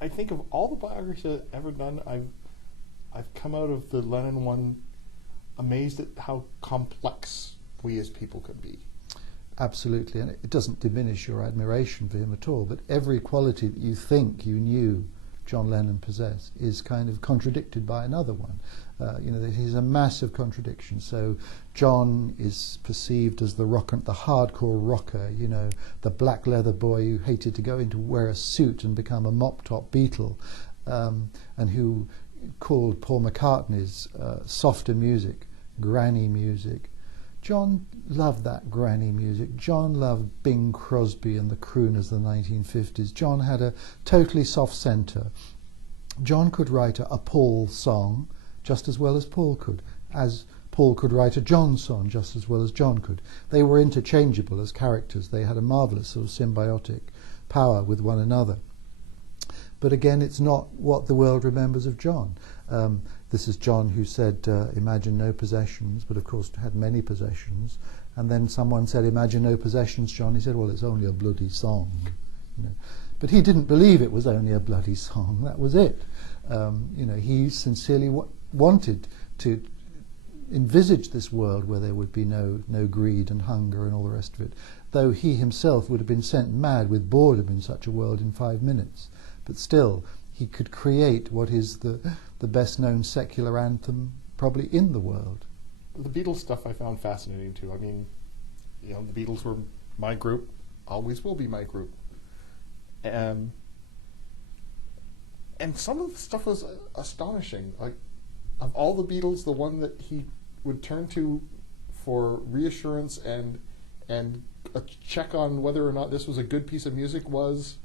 I think of all the biographies I've ever done, I've come out of the Lennon one amazed at how complex we as people could be. Absolutely, and it doesn't diminish your admiration for him at all, but every quality that you think you knew John Lennon possessed is kind of contradicted by another one. He's a massive contradiction. So John is perceived as the hardcore rocker, the black leather boy who hated to go into wear a suit and become a mop-top Beatle, and who called Paul McCartney's softer music granny music. John loved that granny music. John loved Bing Crosby and the crooners of the 1950s. John had a totally soft centre. John could write a Paul song just as well as Paul could, as Paul could write a John song just as well as John could. They were interchangeable as characters. They had a marvellous sort of symbiotic power with one another. But again, it's not what the world remembers of John. This is John who said, imagine no possessions, but of course had many possessions. And then someone said, imagine no possessions, John. He said, well, it's only a bloody song. But he didn't believe it was only a bloody song. That was it. He sincerely wanted to envisage this world where there would be no greed and hunger and all the rest of it, though he himself would have been sent mad with boredom in such a world in 5 minutes. But still, he could create what is the best known secular anthem probably in the world. The Beatles stuff I found fascinating too. I mean, the Beatles were my group, always will be my group. And some of the stuff was astonishing. Like, of all the Beatles, the one that he would turn to for reassurance and a check on whether or not this was a good piece of music was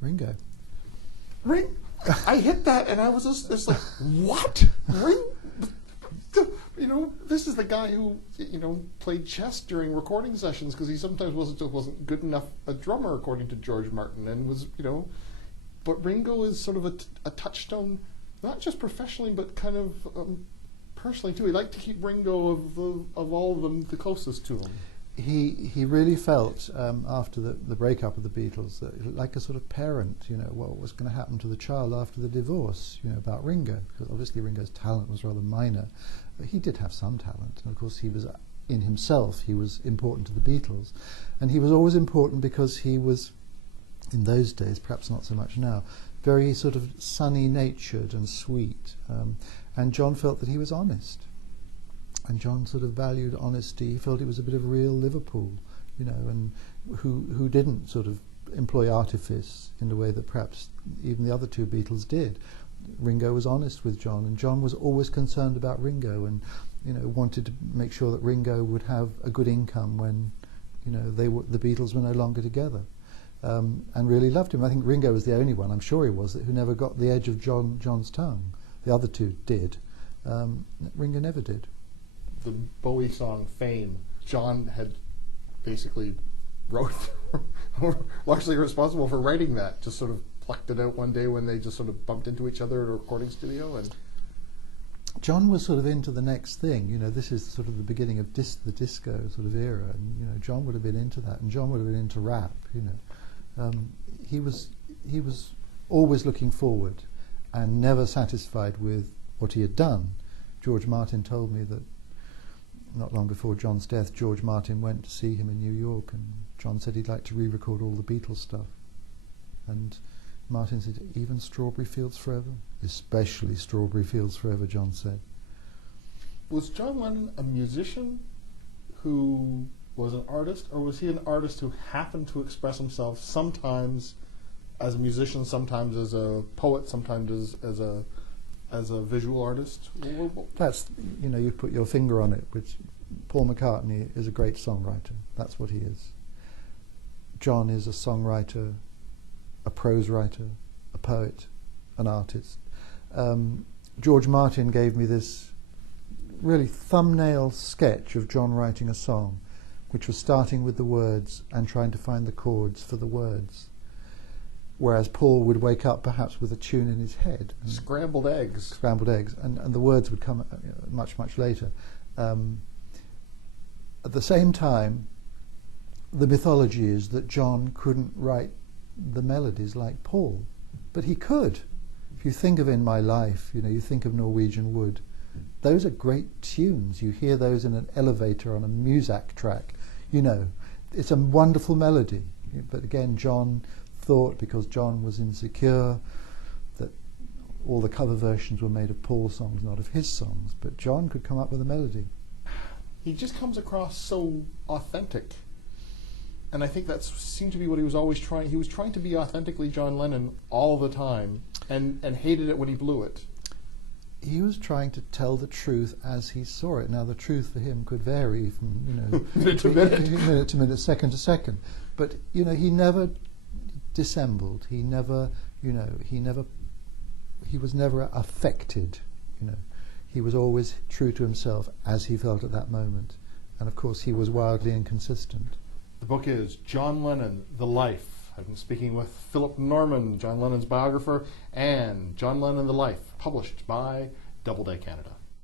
Ringo. I hit that and I was just like, what? This is the guy who, played chess during recording sessions because he sometimes wasn't good enough a drummer, according to George Martin, and was, but Ringo is sort of a touchstone, not just professionally, but kind of personally too. He liked to keep Ringo of all of them the closest to him. He really felt after the breakup of the Beatles that, like a sort of parent, what was going to happen to the child after the divorce, about Ringo, because obviously Ringo's talent was rather minor. But he did have some talent, and of course he was in himself, he was important to the Beatles, and he was always important because he was, in those days, perhaps not so much now, very sort of sunny-natured and sweet, and John felt that he was honest. And John sort of valued honesty. He felt it was a bit of real Liverpool, and who didn't sort of employ artifice in the way that perhaps even the other two Beatles did. Ringo was honest with John, and John was always concerned about Ringo, and wanted to make sure that Ringo would have a good income when the Beatles were no longer together, and really loved him. I think Ringo was the only one, I'm sure he was, who never got the edge of John's tongue. The other two did. Ringo never did. The Bowie song Fame, John had basically wrote, largely responsible for writing that, just sort of plucked it out one day when they just sort of bumped into each other at a recording studio. And John was sort of into the next thing, this is sort of the beginning of the disco sort of era, and John would have been into that, and John would have been into rap. He was always looking forward and never satisfied with what he had done. George Martin told me that not long before John's death, George Martin went to see him in New York, and John said he'd like to re-record all the Beatles stuff. And Martin said, even Strawberry Fields Forever? Especially Strawberry Fields Forever, John said. Was John Lennon a musician who was an artist, or was he an artist who happened to express himself sometimes as a musician, sometimes as a poet, sometimes as a visual artist? That's, you've put your finger on it, which Paul McCartney is a great songwriter. That's what he is. John is a songwriter, a prose writer, a poet, an artist. George Martin gave me this really thumbnail sketch of John writing a song, which was starting with the words and trying to find the chords for the words. Whereas Paul would wake up perhaps with a tune in his head. Scrambled eggs. Scrambled eggs, and the words would come much, much later. At the same time, the mythology is that John couldn't write the melodies like Paul. But he could. If you think of In My Life, you think of Norwegian Wood. Those are great tunes. You hear those in an elevator on a Muzak track. It's a wonderful melody. But again, John thought, because John was insecure, that all the cover versions were made of Paul's songs, not of his songs. But John could come up with a melody. He just comes across so authentic. And I think that seemed to be what he was always trying. He was trying to be authentically John Lennon all the time, and hated it when he blew it. He was trying to tell the truth as he saw it. Now, the truth for him could vary from minute to minute, minute to minute, second to second. But he never dissembled. He was never affected. He was always true to himself as he felt at that moment. And of course, he was wildly inconsistent. The book is John Lennon, The Life. I've been speaking with Philip Norman, John Lennon's biographer, and John Lennon, The Life, published by Doubleday Canada.